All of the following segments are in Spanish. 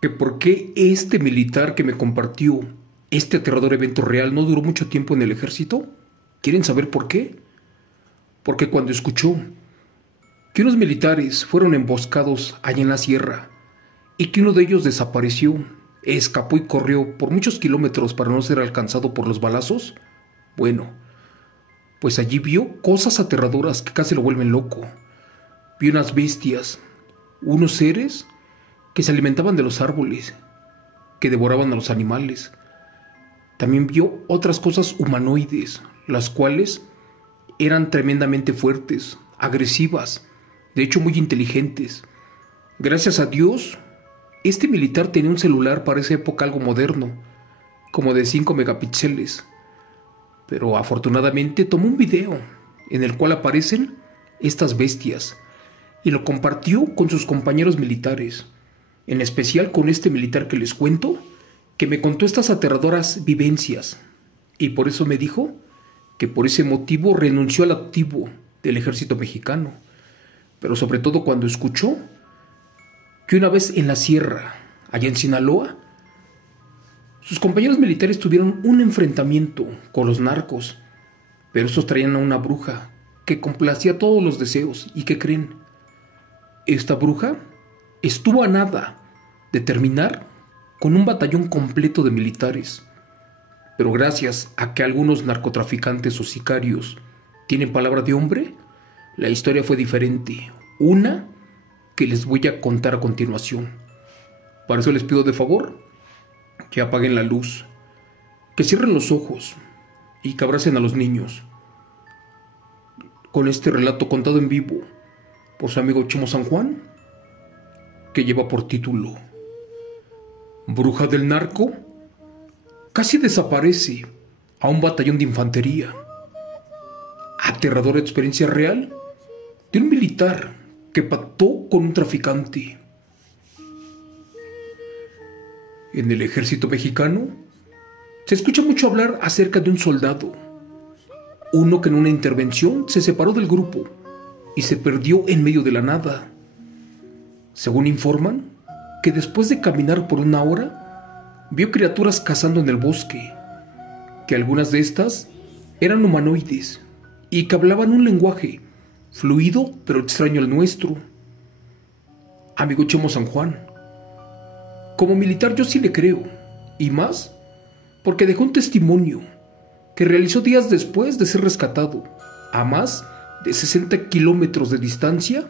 que por qué este militar que me compartió este aterrador evento real no duró mucho tiempo en el ejército. ¿Quieren saber por qué? Porque cuando escuchó que unos militares fueron emboscados allá en la sierra y que uno de ellos desapareció, escapó y corrió por muchos kilómetros para no ser alcanzado por los balazos, bueno, pues allí vio cosas aterradoras que casi lo vuelven loco. Vio unas bestias, unos seres que se alimentaban de los árboles, que devoraban a los animales. También vio otras cosas humanoides, las cuales eran tremendamente fuertes, agresivas, de hecho muy inteligentes. Gracias a Dios, este militar tenía un celular para esa época algo moderno, como de 5 megapíxeles, pero afortunadamente tomó un video en el cual aparecen estas bestias y lo compartió con sus compañeros militares, en especial con este militar que les cuento, que me contó estas aterradoras vivencias, y por eso me dijo que por ese motivo renunció al activo del ejército mexicano, pero sobre todo cuando escuchó que una vez en la sierra, allá en Sinaloa, sus compañeros militares tuvieron un enfrentamiento con los narcos, pero estos traían a una bruja que complacía todos los deseos. ¿Y qué creen? Esta bruja estuvo a nada de terminar con un batallón completo de militares, pero gracias a que algunos narcotraficantes o sicarios tienen palabra de hombre, la historia fue diferente, una que les voy a contar a continuación. Para eso les pido de favor que apaguen la luz, que cierren los ojos y que abracen a los niños con este relato contado en vivo por su amigo Chemo San Juan, que lleva por título Bruja del Narco casi desaparece a un batallón de infantería. Aterradora experiencia real de un militar que pactó con un traficante. En el ejército mexicano se escucha mucho hablar acerca de un soldado, uno que en una intervención se separó del grupo y se perdió en medio de la nada. Según informan, que después de caminar por una hora, vio criaturas cazando en el bosque, que algunas de estas eran humanoides y que hablaban un lenguaje fluido pero extraño al nuestro. Amigo Chemo San Juan, como militar yo sí le creo, y más porque dejó un testimonio que realizó días después de ser rescatado, a más de 60 kilómetros de distancia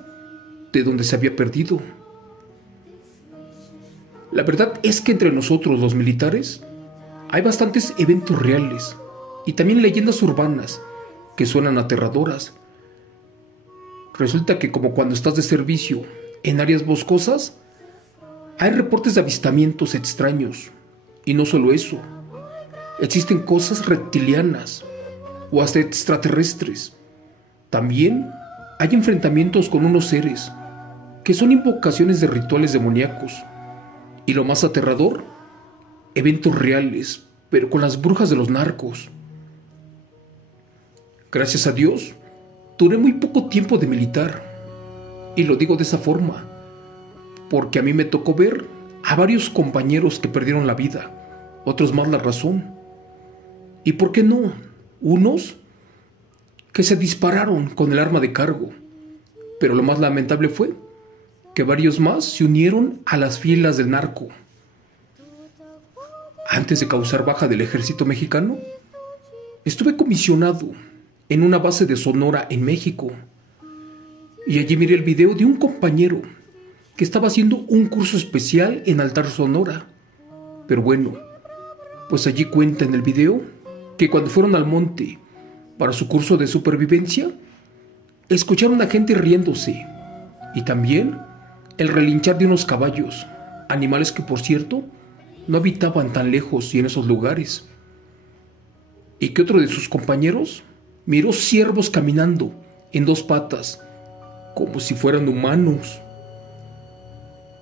de donde se había perdido. La verdad es que entre nosotros los militares hay bastantes eventos reales y también leyendas urbanas que suenan aterradoras. Resulta que como cuando estás de servicio en áreas boscosas, hay reportes de avistamientos extraños. Y no solo eso, existen cosas reptilianas o hasta extraterrestres. También hay enfrentamientos con unos seres que son invocaciones de rituales demoníacos. Y lo más aterrador, eventos reales, pero con las brujas de los narcos. Gracias a Dios, duré muy poco tiempo de militar. Y lo digo de esa forma, porque a mí me tocó ver a varios compañeros que perdieron la vida, otros más la razón. ¿Y por qué no? Unos que se dispararon con el arma de cargo. Pero lo más lamentable fue que varios más se unieron a las filas del narco. Antes de causar baja del ejército mexicano, estuve comisionado en una base de Sonora en México. Y allí miré el video de un compañero que estaba haciendo un curso especial en Altar Sonora. Pero bueno, pues allí cuenta en el video que cuando fueron al monte para su curso de supervivencia, escucharon a gente riéndose y también el relinchar de unos caballos, animales que por cierto no habitaban tan lejos y en esos lugares. Y que otro de sus compañeros miró ciervos caminando en dos patas, como si fueran humanos.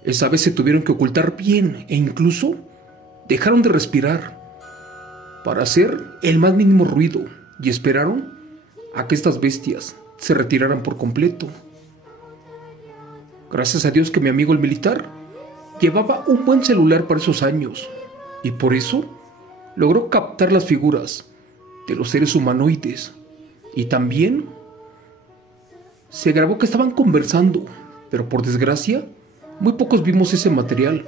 Esa vez se tuvieron que ocultar bien e incluso dejaron de respirar para hacer el más mínimo ruido y esperaron a que estas bestias se retiraran por completo. Gracias a Dios que mi amigo el militar llevaba un buen celular para esos años y por eso logró captar las figuras de los seres humanoides y también se grabó que estaban conversando, pero por desgracia muy pocos vimos ese material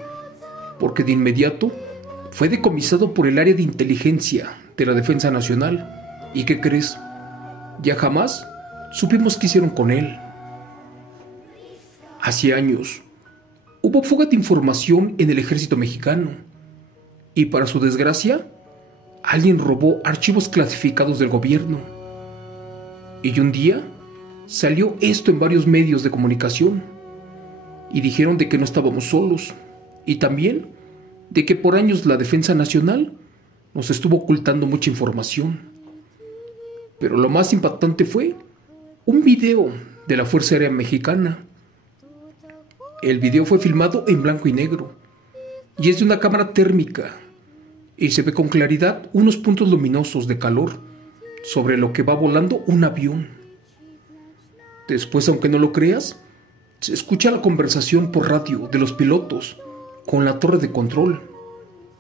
porque de inmediato fue decomisado por el área de inteligencia de la Defensa Nacional. ¿Y qué crees? Ya jamás supimos qué hicieron con él. Hace años hubo fuga de información en el ejército mexicano y para su desgracia alguien robó archivos clasificados del gobierno. Y un día salió esto en varios medios de comunicación y dijeron de que no estábamos solos y también de que por años la Defensa Nacional nos estuvo ocultando mucha información. Pero lo más impactante fue un video de la Fuerza Aérea Mexicana. El video fue filmado en blanco y negro y es de una cámara térmica y se ve con claridad unos puntos luminosos de calor sobre lo que va volando un avión. Después, aunque no lo creas, se escucha la conversación por radio de los pilotos con la torre de control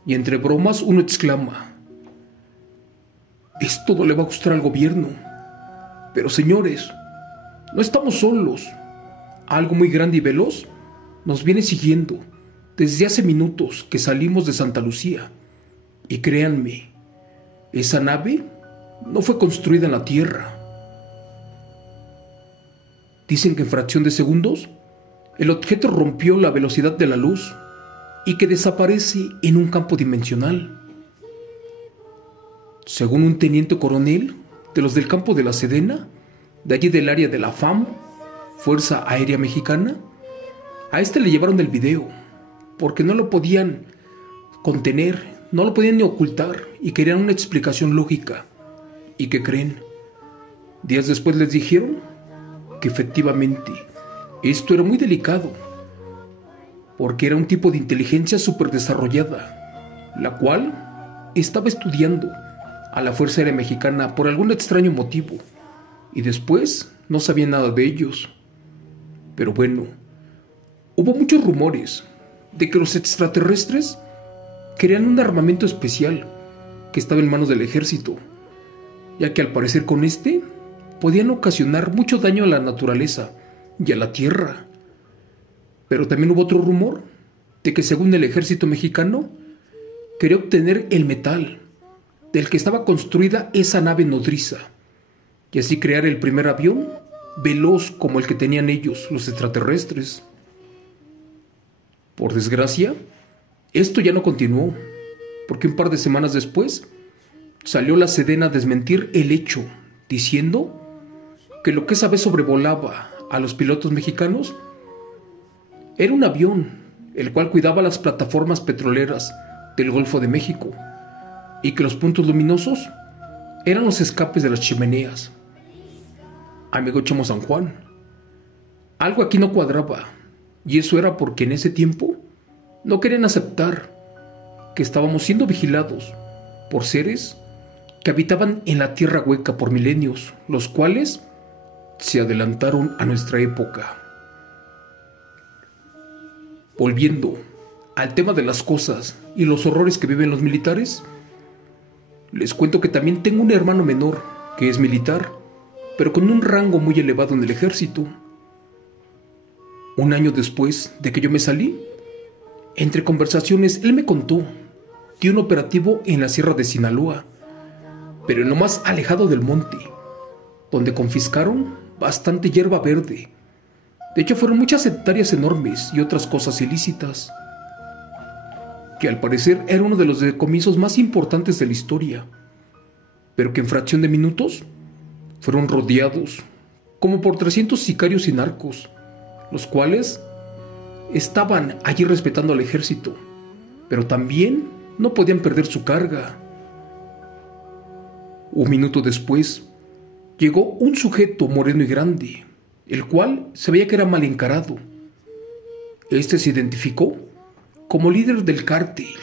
y entre bromas uno exclama: esto no le va a gustar al gobierno. Pero señores, no estamos solos. Algo muy grande y veloz nos viene siguiendo desde hace minutos que salimos de Santa Lucía. Y créanme, esa nave no fue construida en la Tierra. Dicen que en fracción de segundos el objeto rompió la velocidad de la luz y que desaparece en un campo dimensional. Según un teniente coronel de los del campo de la Sedena, de allí del área de la FAM, Fuerza Aérea Mexicana, a este le llevaron el video porque no lo podían contener, no lo podían ni ocultar y querían una explicación lógica. ¿Y qué creen? Días después les dijeron que efectivamente esto era muy delicado porque era un tipo de inteligencia súper desarrollada, la cual estaba estudiando a la Fuerza Aérea Mexicana por algún extraño motivo y después no sabía nada de ellos. Pero bueno, hubo muchos rumores de que los extraterrestres querían un armamento especial que estaba en manos del ejército, ya que al parecer con este podían ocasionar mucho daño a la naturaleza y a la tierra. Pero también hubo otro rumor de que según el ejército mexicano quería obtener el metal del que estaba construida esa nave nodriza y así crear el primer avión veloz como el que tenían ellos, los extraterrestres. Por desgracia, esto ya no continuó, porque un par de semanas después salió la Sedena a desmentir el hecho, diciendo que lo que esa vez sobrevolaba a los pilotos mexicanos era un avión, el cual cuidaba las plataformas petroleras del Golfo de México, y que los puntos luminosos eran los escapes de las chimeneas. Amigo Chemo San Juan, algo aquí no cuadraba, y eso era porque en ese tiempo no querían aceptar que estábamos siendo vigilados por seres que habitaban en la tierra hueca por milenios, los cuales se adelantaron a nuestra época. Volviendo al tema de las cosas y los horrores que viven los militares, les cuento que también tengo un hermano menor que es militar, pero con un rango muy elevado en el ejército. Un año después de que yo me salí, entre conversaciones él me contó de un operativo en la sierra de Sinaloa, pero en lo más alejado del monte, donde confiscaron bastante hierba verde. De hecho, fueron muchas hectáreas enormes y otras cosas ilícitas, que al parecer era uno de los decomisos más importantes de la historia, pero que en fracción de minutos fueron rodeados como por 300 sicarios y narcos, los cuales estaban allí respetando al ejército, pero también no podían perder su carga. Un minuto después, llegó un sujeto moreno y grande, el cual se veía que era mal encarado. Este se identificó como líder del cártel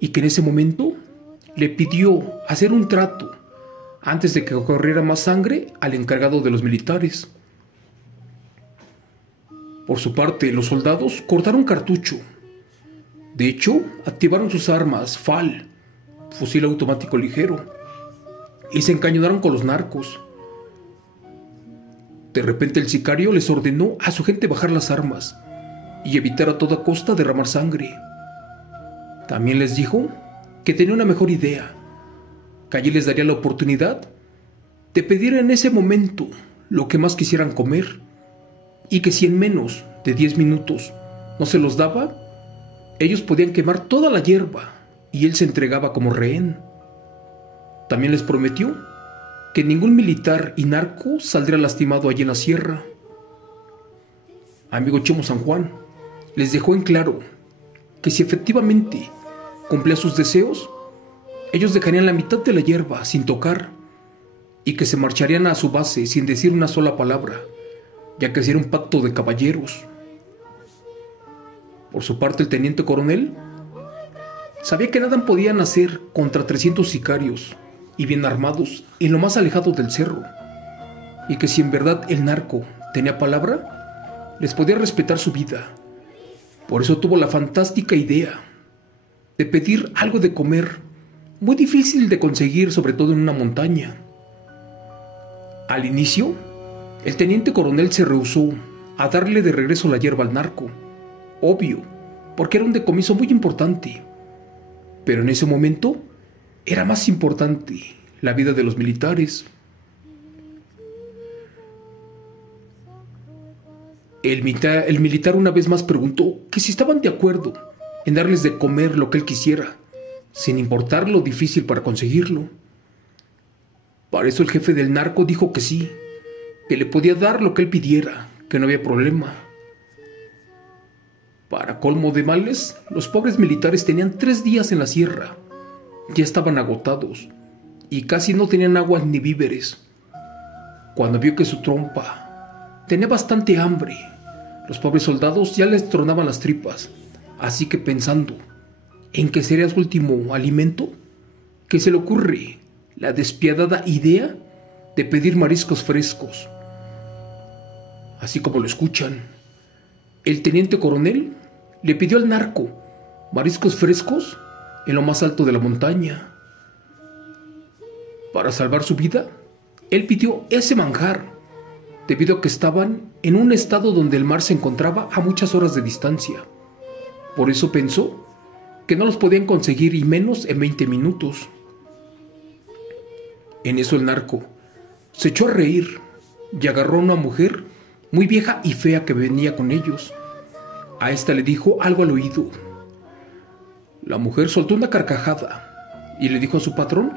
y que en ese momento le pidió hacer un trato antes de que corriera más sangre al encargado de los militares. Por su parte, los soldados cortaron cartucho De hecho, activaron sus armas, FAL, fusil automático ligero, y se encañonaron con los narcos. De repente el sicario les ordenó a su gente bajar las armas y evitar a toda costa derramar sangre. También les dijo que tenía una mejor idea, que allí les daría la oportunidad de pedir en ese momento lo que más quisieran comer, y que si en menos de 10 minutos no se los daba, ellos podían quemar toda la hierba y él se entregaba como rehén. También les prometió que ningún militar y narco saldría lastimado allí en la sierra. Amigo Chemo San Juan les dejó en claro que si efectivamente cumplía sus deseos, ellos dejarían la mitad de la hierba sin tocar y que se marcharían a su base sin decir una sola palabra, ya que sería un pacto de caballeros. Por su parte, el teniente coronel sabía que nada podían hacer contra 300 sicarios y bien armados en lo más alejado del cerro, y que si en verdad el narco tenía palabra, les podía respetar su vida. Por eso tuvo la fantástica idea de pedir algo de comer, muy difícil de conseguir, sobre todo en una montaña. Al inicio, el teniente coronel se rehusó a darle de regreso la hierba al narco, obvio, porque era un decomiso muy importante. Pero en ese momento era más importante la vida de los militares. El militar una vez más preguntó que si estaban de acuerdo en darles de comer lo que él quisiera, sin importar lo difícil para conseguirlo. Para eso el jefe del narco dijo que sí, que le podía dar lo que él pidiera, que no había problema. Para colmo de males, los pobres militares tenían 3 días en la sierra. Ya estaban agotados y casi no tenían agua ni víveres. Cuando vio que su trompa tenía bastante hambre, los pobres soldados ya les tronaban las tripas. Así que pensando en que sería su último alimento, que se le ocurre la despiadada idea de pedir mariscos frescos. Así como lo escuchan, el teniente coronel le pidió al narco mariscos frescos en lo más alto de la montaña. Para salvar su vida, él pidió ese manjar, debido a que estaban en un estado donde el mar se encontraba a muchas horas de distancia. Por eso pensó que no los podían conseguir y menos en 20 minutos. En eso el narco se echó a reír y agarró a una mujer muy vieja y fea que venía con ellos. A esta le dijo algo al oído. La mujer soltó una carcajada y le dijo a su patrón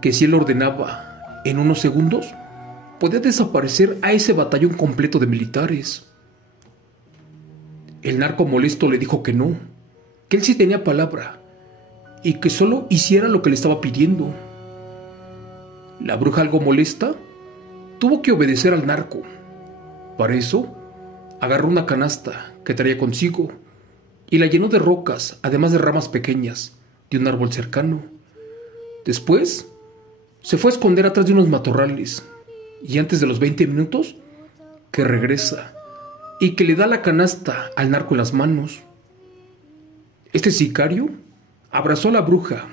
que si él ordenaba en unos segundos, podía desaparecer a ese batallón completo de militares. El narco molesto le dijo que no, que él sí tenía palabra y que solo hiciera lo que le estaba pidiendo. La bruja, algo molesta, tuvo que obedecer al narco. Para eso, agarró una canasta que traía consigo y la llenó de rocas, además de ramas pequeñas de un árbol cercano. Después, se fue a esconder atrás de unos matorrales y antes de los 20 minutos, que regresa y que le da la canasta al narco en las manos. Este sicario abrazó a la bruja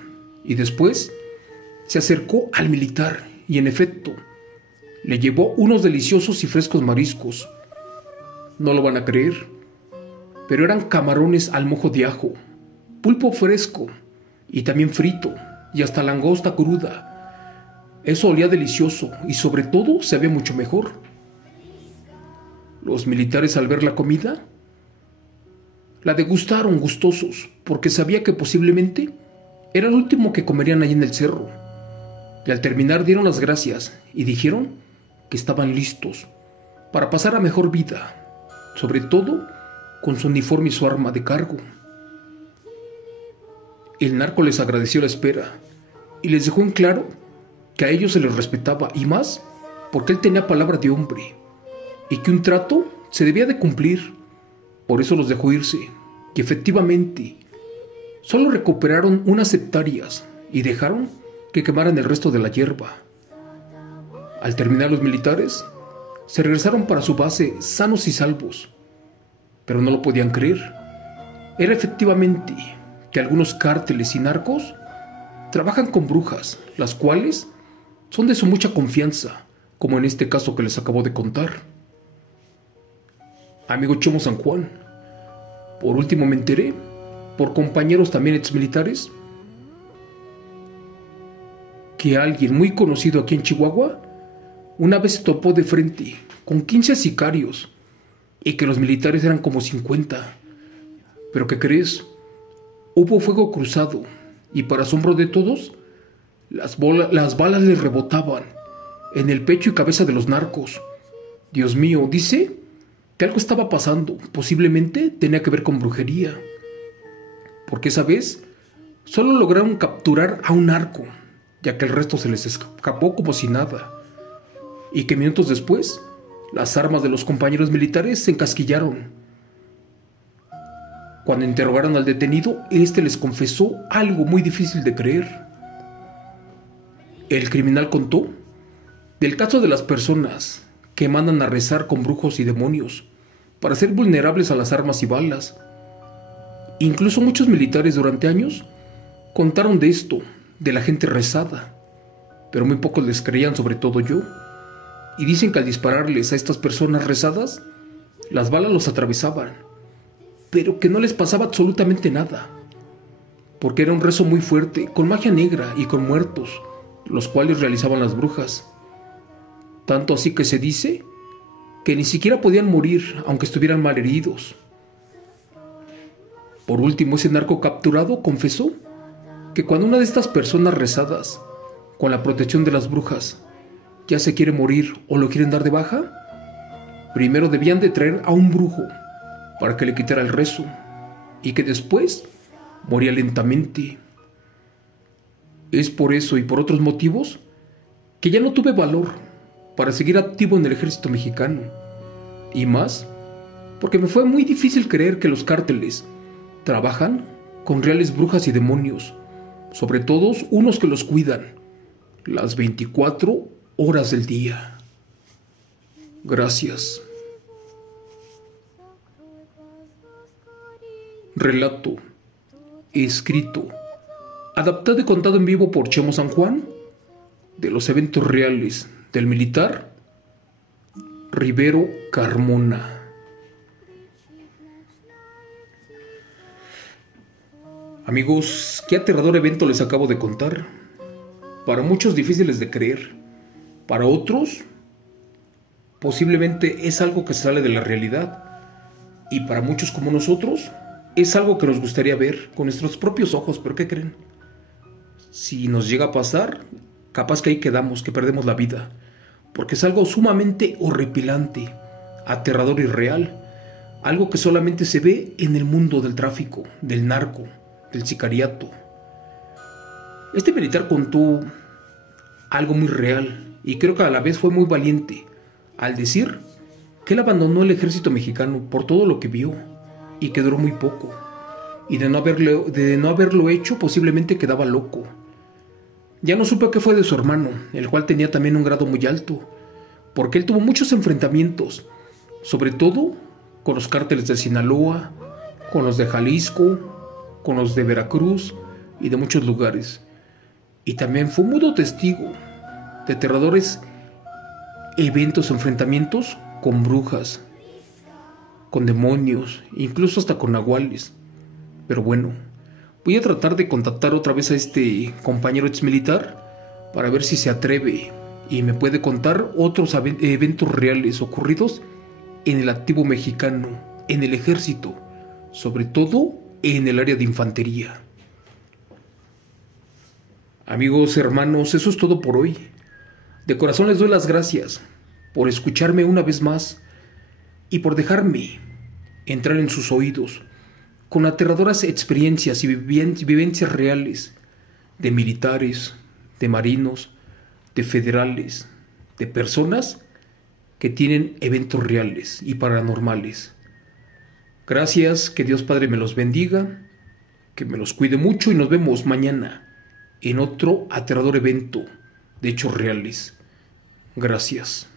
y después se acercó al militar y, en efecto, le llevó unos deliciosos y frescos mariscos. No lo van a creer, pero eran camarones al mojo de ajo, pulpo fresco y también frito, y hasta langosta cruda. Eso olía delicioso y sobre todo se veía mucho mejor. Los militares, al ver la comida, la degustaron gustosos, porque sabía que posiblemente era el último que comerían allí en el cerro. Y al terminar dieron las gracias y dijeron que estaban listos para pasar a mejor vida, sobre todo con su uniforme y su arma de cargo. El narco les agradeció la espera y les dejó en claro que a ellos se les respetaba, y más porque él tenía palabra de hombre y que un trato se debía de cumplir. Por eso los dejó irse, y efectivamente solo recuperaron unas hectáreas y dejaron que quemaran el resto de la hierba. Al terminar, los militares se regresaron para su base sanos y salvos, pero no lo podían creer. era efectivamente que algunos cárteles y narcos trabajan con brujas, las cuales son de su mucha confianza, como en este caso que les acabo de contar. Amigo Chemo San Juan, por último me enteré, por compañeros también exmilitares, que alguien muy conocido aquí en Chihuahua una vez se topó de frente con 15 sicarios y que los militares eran como 50. Pero ¿qué crees? Hubo fuego cruzado y para asombro de todos, las balas les rebotaban en el pecho y cabeza de los narcos. Dios mío, dice que algo estaba pasando, posiblemente tenía que ver con brujería, porque esa vez solo lograron capturar a un narco, ya que el resto se les escapó como si nada, y que minutos después las armas de los compañeros militares se encasquillaron. Cuando interrogaron al detenido, este les confesó algo muy difícil de creer. El criminal contó del caso de las personas que mandan a rezar con brujos y demonios para ser vulnerables a las armas y balas. Incluso muchos militares durante años contaron de esto, de la gente rezada, pero muy pocos les creían, sobre todo yo, y dicen que al dispararles a estas personas rezadas, las balas los atravesaban, pero que no les pasaba absolutamente nada, porque era un rezo muy fuerte, con magia negra y con muertos, los cuales realizaban las brujas. Tanto así que se dice que ni siquiera podían morir aunque estuvieran malheridos. Por último, ese narco capturado confesó que cuando una de estas personas rezadas, con la protección de las brujas, ya se quiere morir o lo quieren dar de baja, primero debían de traer a un brujo para que le quitara el rezo y que después moría lentamente. Es por eso y por otros motivos que ya no tuve valor para seguir activo en el ejército mexicano, y más porque me fue muy difícil creer que los cárteles trabajan con reales brujas y demonios, sobre todo unos que los cuidan las 24 horas del día. Gracias. Relato escrito, adaptado y contado en vivo por Chemo San Juan, de los eventos reales del militar Rivero Carmona. Amigos, qué aterrador evento les acabo de contar. Para muchos difíciles de creer, para otros posiblemente es algo que sale de la realidad, y para muchos como nosotros es algo que nos gustaría ver con nuestros propios ojos. Pero ¿qué creen? Si nos llega a pasar, capaz que ahí quedamos, que perdemos la vida, porque es algo sumamente horripilante, aterrador y real, algo que solamente se ve en el mundo del tráfico, del narco, del sicariato. Este militar contó algo muy real y creo que a la vez fue muy valiente al decir que él abandonó el ejército mexicano por todo lo que vio y que duró muy poco, y de no haberlo hecho posiblemente quedaba loco. Ya no supe qué fue de su hermano, el cual tenía también un grado muy alto, porque él tuvo muchos enfrentamientos, sobre todo con los cárteles de Sinaloa, con los de Jalisco, con los de Veracruz y de muchos lugares. Y también fue mudo testigo de aterradores eventos, enfrentamientos con brujas, con demonios, incluso hasta con nahuales. Pero bueno, voy a tratar de contactar otra vez a este compañero exmilitar para ver si se atreve y me puede contar otros eventos reales ocurridos en el activo mexicano, en el ejército, sobre todo en el área de infantería. Amigos, hermanos, eso es todo por hoy. De corazón les doy las gracias por escucharme una vez más y por dejarme entrar en sus oídos con aterradoras experiencias y vivencias reales de militares, de marinos, de federales, de personas que tienen eventos reales y paranormales. Gracias, que Dios Padre me los bendiga, que me los cuide mucho, y nos vemos mañana en otro aterrador evento de hechos reales. Gracias.